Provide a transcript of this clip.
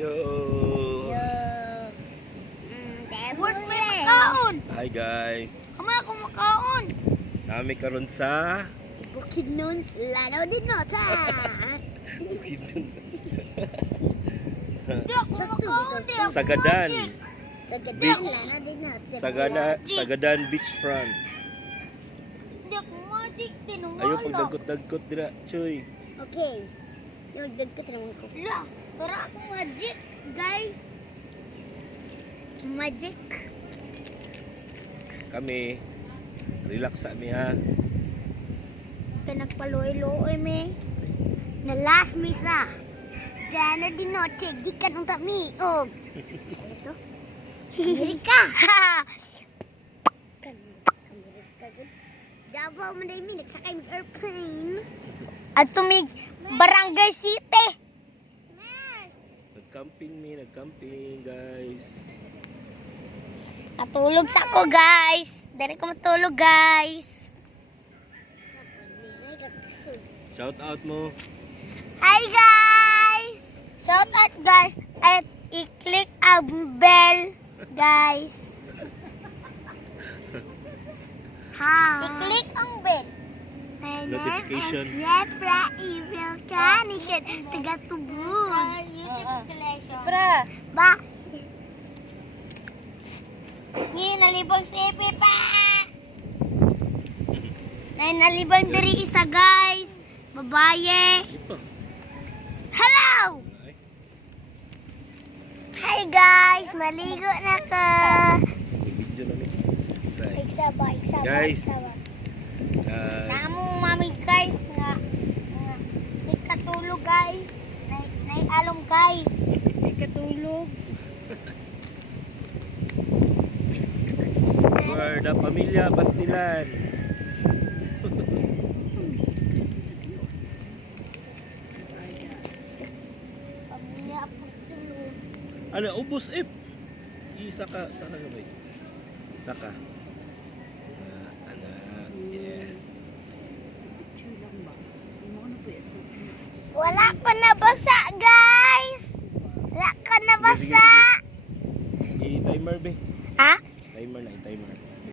Yo. Where's may makaon? Hi guys. Kamay ako makaon. Nami karon sa Bukid nun, Lanao din mo ta. Bukid nun. Di ako makaon, di ako Sagadan. Sagadan, Beach. Lanao din mo. Sagadan beachfront. Di ako magic, tinumala. Ayo pagdagkot-dagkot dira, Choy. Okay. Yung dagkot naman ko. La, para ako magic, guys. Magic. Kami relax sa mi ha. Nagpaloy-loy me. Na last misa. Dana di noche, gikan ang tami. Oh. Amerika. Davao man day mi nagsakay ng airplane. At tumig Barangay City. Nagcamping guys. Natulog sa ako, guys. Dari ko matulog, guys. Shout out mo. Hi, guys. Shout out, guys. At i-click ang bell, guys. Hi. I-click ang bell. Notification. Repra evil kanikin. Taga-tubog. YouTube collection. Pra, Ba? Ngayon, nalibang si Epe pa! Nalibang dari isa, guys. Babaye. Hello! Hi, guys. Maligo na ka. Video na mi. Iksaba. Guys. Namong mami, guys. Di katulog, guys. Naialom, guys. di katulog. For the pamilya Bastilan. Pamilya ako tulog. Ano, ubos ip. Saka gamay. Saka. Yeah. Wala pa nabasa, guys. Wala ka nabasa. I-timer be. Ha? Timer na, i-timer.